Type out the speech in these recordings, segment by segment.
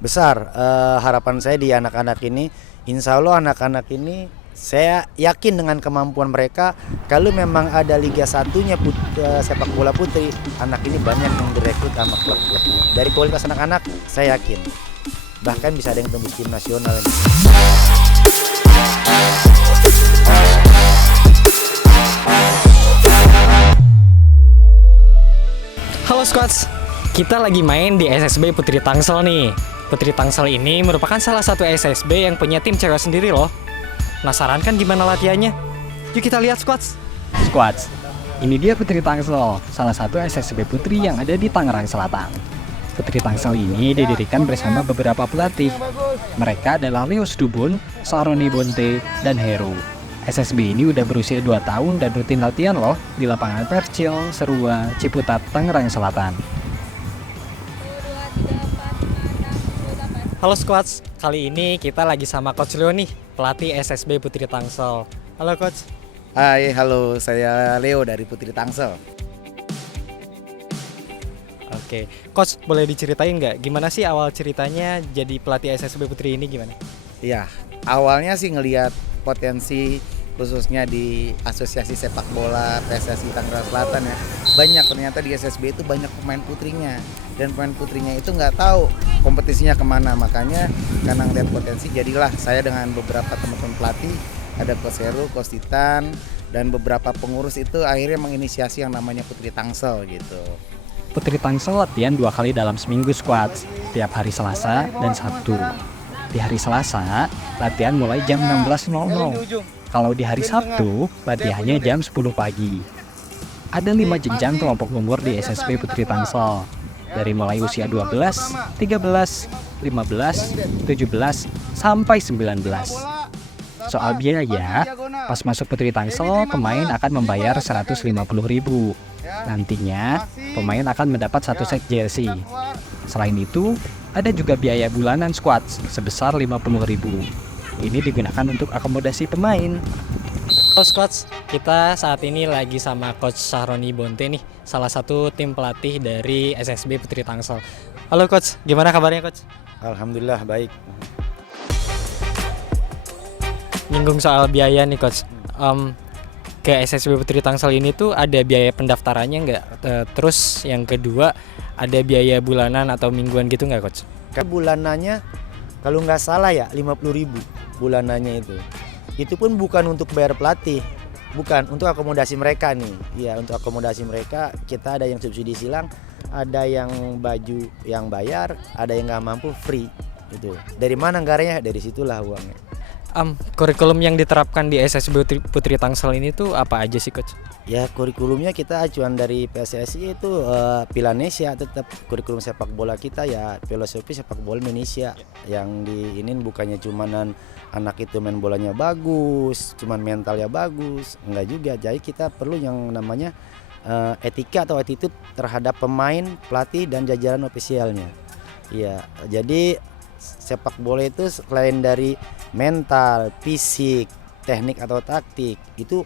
Besar. Harapan saya di anak-anak ini, insya Allah anak-anak ini saya yakin dengan kemampuan mereka. Kalau memang ada Liga Satunya sepak bola putri, anak ini banyak yang direkrut sama klub-klub. Dari kualitas anak-anak, saya yakin. Bahkan bisa ada yang tembus tim nasional ini. Halo Squads, kita lagi main di SSB Putri Tangsel nih. Putri Tangsel ini merupakan salah satu SSB yang punya tim cewek sendiri loh. Penasaran kan gimana latihannya? Yuk kita lihat Squads. Squads, ini dia Putri Tangsel, salah satu SSB Putri yang ada di Tangerang Selatan. Putri Tangsel ini didirikan bersama beberapa pelatih. Mereka adalah Leos Dubun, Saroni Bonte, dan Heru. SSB ini udah berusia 2 tahun dan rutin latihan loh di lapangan Percil, Serua, Ciputat, Tangerang Selatan. Halo Squads, kali ini kita lagi sama Coach Leo nih, pelatih SSB Putri Tangsel. Halo Coach. Hai, halo, saya Leo dari Putri Tangsel. Oke, Coach boleh diceritain nggak gimana sih awal ceritanya jadi pelatih SSB Putri ini gimana? Ya, awalnya sih ngelihat potensi khususnya di Asosiasi Sepak Bola PSSI Tangerang Selatan ya. Banyak ternyata di SSB itu banyak pemain putrinya. Dan pemain putrinya itu nggak tahu kompetisinya kemana. Makanya karena ngeliat potensi jadilah saya dengan beberapa teman-teman pelatih, ada Coach Heru, Coach Titan, dan beberapa pengurus itu akhirnya menginisiasi yang namanya Putri Tangsel gitu. Putri Tangsel latihan 2 kali dalam seminggu Squads, tiap hari Selasa dan Sabtu. Di hari Selasa, latihan mulai jam 16.00. Kalau di hari Sabtu, latihannya jam 10 pagi. Ada 5 jenjang kelompok umur di SSB Putri Tangsel. Dari mulai usia 12, 13, 15, 17, sampai 19. Soal biaya, pas masuk Putri Tangsel, pemain akan membayar 150.000. Nantinya, pemain akan mendapat 1 set jersey. Selain itu, ada juga biaya bulanan squads sebesar 50.000. Ini digunakan untuk akomodasi pemain. Halo Coach, kita saat ini lagi sama Coach Saroni Bonte nih, salah satu tim pelatih dari SSB Putri Tangsel. Halo Coach, gimana kabarnya Coach? Alhamdulillah baik. Nyinggung soal biaya nih Coach, ke SSB Putri Tangsel ini tuh ada biaya pendaftarannya nggak? Terus yang kedua, ada biaya bulanan atau mingguan gitu nggak Coach? Bulanannya kalau nggak salah ya 50.000 bulanannya itu. Itu pun bukan untuk bayar pelatih, bukan untuk akomodasi mereka nih. Ya untuk akomodasi mereka kita ada yang subsidi silang, ada yang baju yang bayar, ada yang nggak mampu free gitu. Dari mana anggarannya? Dari situlah uangnya. Kurikulum yang diterapkan di SSB Putri Tangsel ini tuh apa aja sih Coach? Ya kurikulumnya kita acuan dari PSSI itu Pilanesia, tetap kurikulum sepak bola kita ya filosofi sepak bola Indonesia yang diinin bukannya cumanan anak itu main bolanya bagus, cuman mentalnya bagus, enggak juga. Jadi kita perlu yang namanya etika atau attitude terhadap pemain, pelatih dan jajaran ofisialnya. Ya, jadi sepak bola itu selain dari mental, fisik, teknik atau taktik, itu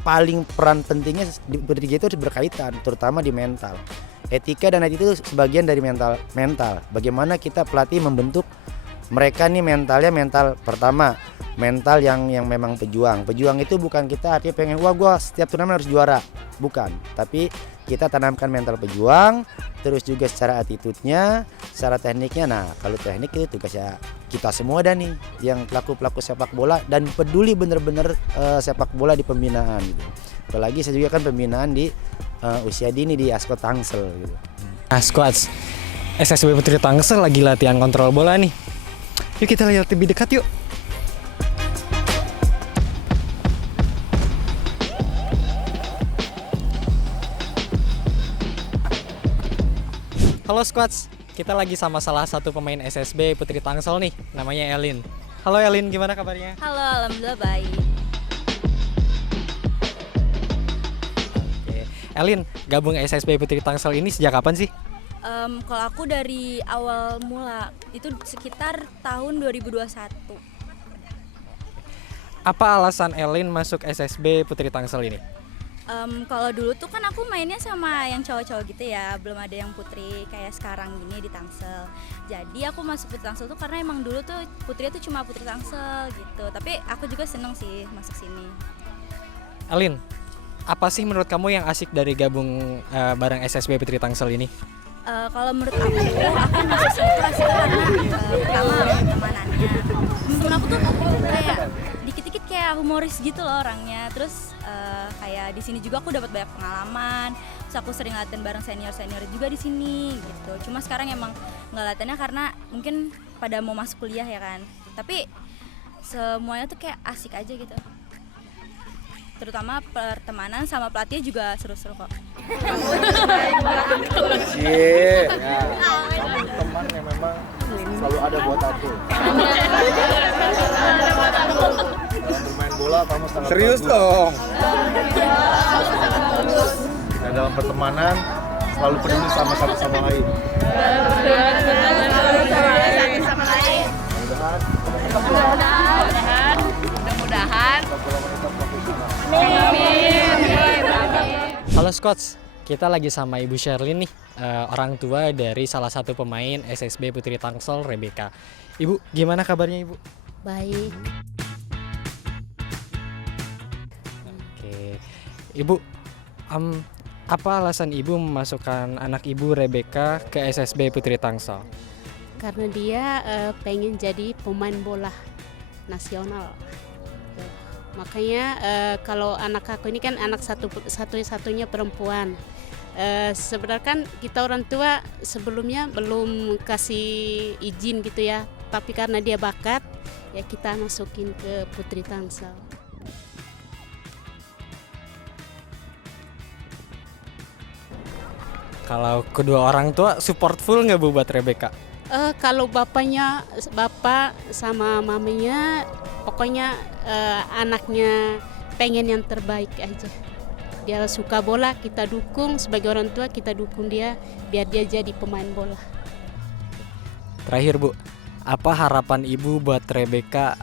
paling peran pentingnya di bertiga itu harus berkaitan, terutama di mental. Etika dan etika itu sebagian dari mental. Bagaimana kita pelatih membentuk mereka nih mentalnya, mental pertama, mental yang memang pejuang. Pejuang itu bukan kita artinya pengen wah gua setiap turnamen harus juara, bukan. Tapi kita tanamkan mental pejuang, terus juga secara attitude-nya, secara tekniknya. Nah, kalau teknik itu tugasnya kita semua dah nih yang pelaku-pelaku sepak bola dan peduli bener-bener sepak bola di pembinaan gitu. Apalagi saya juga kan pembinaan di usia dini di Asko Tangsel gitu. Nah Squads, SSB Putri Tangsel lagi latihan kontrol bola nih. Yuk kita lihat lebih dekat yuk. Halo Squads, kita lagi sama salah satu pemain SSB Putri Tangsel nih, namanya Elin. Halo Elin, gimana kabarnya? Halo, alhamdulillah baik. Oke. Elin, gabung SSB Putri Tangsel ini sejak kapan sih? Kalau aku dari awal mula itu sekitar tahun 2021. Apa alasan Elin masuk SSB Putri Tangsel ini? Kalau dulu tuh kan aku mainnya sama yang cowok-cowok gitu ya, belum ada yang putri kayak sekarang gini di Tangsel. Jadi aku masuk putri Tangsel tuh karena emang dulu tuh putri tuh cuma putri Tangsel gitu. Tapi aku juga seneng sih masuk sini. Alin, apa sih menurut kamu yang asik dari gabung bareng SSB Putri Tangsel ini? Kalau menurut aku masuk sini tuh asik karena pertama pertemanannya. Temen aku tuh kayak dikit-dikit kayak humoris gitu loh orangnya. Terus kayak di sini juga aku dapat banyak pengalaman. Terus aku sering latihan bareng senior juga di sini gitu. Cuma sekarang emang nggak latihannya karena mungkin pada mau masuk kuliah ya kan. Tapi semuanya tuh kayak asik aja gitu. Terutama pertemanan sama pelatih juga seru-seru kok. Cie, ya. Kamu teman yang memang selalu ada buat aku. Dalam bermain bola kamu sangat Serius bagus. dong. Dan dalam pertemanan selalu peduli sama satu sama lain. Mudah-mudahan Halo Scotts, kita lagi sama Ibu Sherlyn nih, orang tua dari salah satu pemain SSB Putri Tangsel, Rebecca. Ibu, gimana kabarnya Ibu? baik. Oke, Ibu, apa alasan Ibu memasukkan anak Ibu Rebecca ke SSB Putri Tangsel? Karena dia pengen jadi pemain bola nasional. Makanya kalau anak aku ini kan anak satu-satunya perempuan. Sebenarnya kan kita orang tua sebelumnya belum kasih izin gitu ya. Tapi karena dia bakat, ya kita masukin ke Putri Tangsel. Kalau kedua orang tua support full nggak Bu buat Rebecca? Kalau bapak sama maminya, pokoknya anaknya pengen yang terbaik aja. Dia suka bola, kita dukung sebagai orang tua, kita dukung dia biar dia jadi pemain bola. Terakhir Bu, apa harapan Ibu buat Rebecca?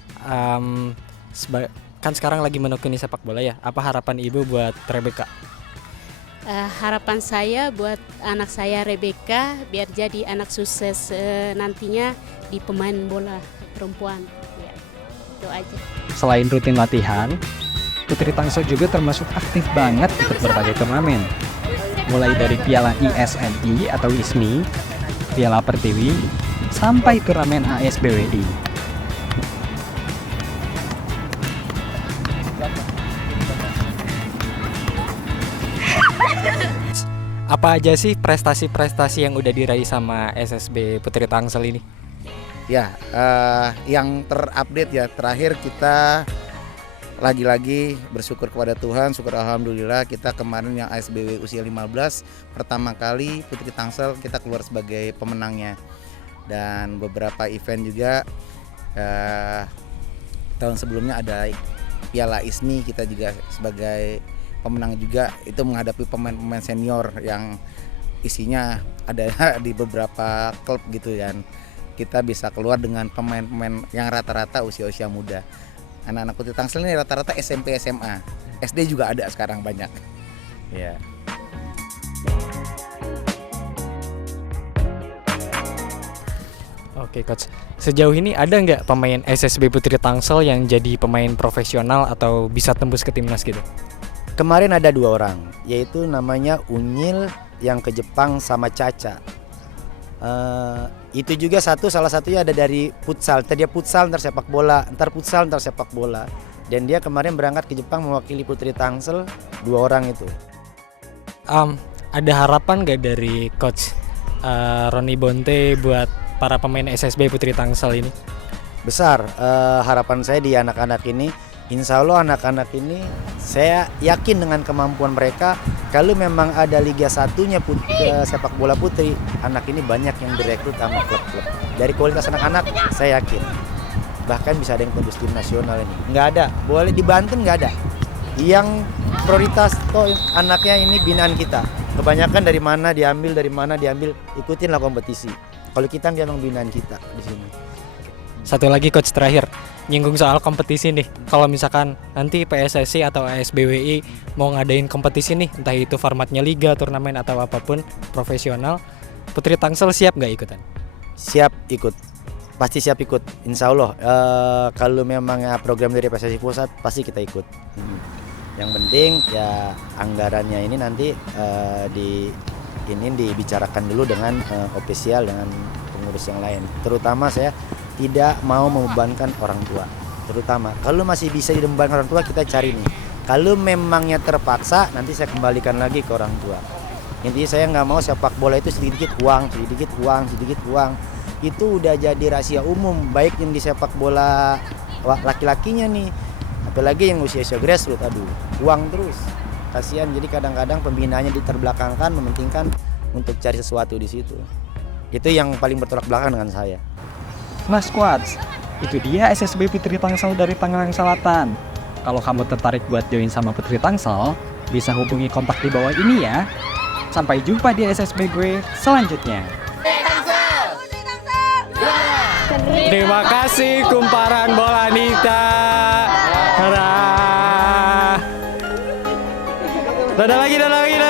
Kan sekarang lagi menekuni sepak bola ya. Apa harapan Ibu buat Rebecca? Harapan saya buat anak saya Rebecca biar jadi anak sukses nantinya di pemain bola perempuan. Ya, itu aja. Selain rutin latihan, Putri Tangsel juga termasuk aktif banget ikut berbagai turnamen. Mulai dari Piala ISMI atau ISMI, Piala Pertiwi, sampai turnamen ASBWI. Apa aja sih prestasi-prestasi yang udah diraih sama SSB Putri Tangsel ini? Ya, yang terupdate ya terakhir kita lagi-lagi bersyukur kepada Tuhan, syukur alhamdulillah kita kemarin yang ASBW usia 15 pertama kali Putri Tangsel kita keluar sebagai pemenangnya. Dan beberapa event juga tahun sebelumnya ada Piala ISMI kita juga sebagai pemenang juga, itu menghadapi pemain-pemain senior yang isinya ada di beberapa klub gitu kan. Kita bisa keluar dengan pemain-pemain yang rata-rata usia-usia muda. Anak-anak Putri Tangsel ini rata-rata SMP SMA, SD juga ada sekarang banyak. Ya. Oke Coach, sejauh ini ada nggak pemain SSB Putri Tangsel yang jadi pemain profesional atau bisa tembus ke timnas gitu? Kemarin ada 2 orang, yaitu namanya Unyil yang ke Jepang sama Caca. Itu juga salah satunya ada dari futsal. Dia futsal, ntar sepak bola, ntar futsal, ntar sepak bola. Dan dia kemarin berangkat ke Jepang mewakili Putri Tangsel, 2 orang itu. Ada harapan nggak dari Coach Roni Bonte buat para pemain SSB Putri Tangsel ini? Besar harapan saya di anak-anak ini. Insya Allah anak-anak ini saya yakin dengan kemampuan mereka. Kalau memang ada Liga 1-nya sepak bola putri, anak ini banyak yang direkrut sama klub-klub. Dari kualitas anak-anak saya yakin. Bahkan bisa ada yang tembus tim nasional ini. Nggak ada, boleh di Banten nggak ada. Yang prioritas kok anaknya ini binaan kita. Kebanyakan dari mana diambil, ikutinlah kompetisi. Kalau kita memang binaan kita di sini. Satu lagi Coach terakhir, nyinggung soal kompetisi nih. Kalau misalkan nanti PSSI atau ASBWI mau ngadain kompetisi nih, entah itu formatnya liga, turnamen atau apapun profesional, Putri Tangsel siap nggak ikutan? Siap ikut, pasti siap ikut, insya Allah. Kalau memang program dari PSSI Pusat pasti kita ikut. Yang penting ya anggarannya ini nanti dibicarakan dulu dengan ofisial, dengan pengurus yang lain. Terutama saya tidak mau membebankan orang tua. Terutama kalau masih bisa dibebankan orang tua, kita cari nih. Kalau memangnya terpaksa, nanti saya kembalikan lagi ke orang tua. Intinya saya nggak mau sepak bola itu sedikit uang. Itu udah jadi rahasia umum, baik yang di sepak bola laki-lakinya nih, apalagi yang usia grassroots, aduh, uang terus. Kasihan, jadi kadang-kadang pembinaannya diterbelakangkan, mementingkan untuk cari sesuatu di situ. Itu yang paling bertolak belakang dengan saya. Nah squads, itu dia SSB Putri Tangsel dari Tangerang Selatan. Kalau kamu tertarik buat join sama Putri Tangsel, bisa hubungi kontak di bawah ini ya. Sampai jumpa di SSB gue selanjutnya. Terima kasih kumparan bola Nita. Dadah lagi.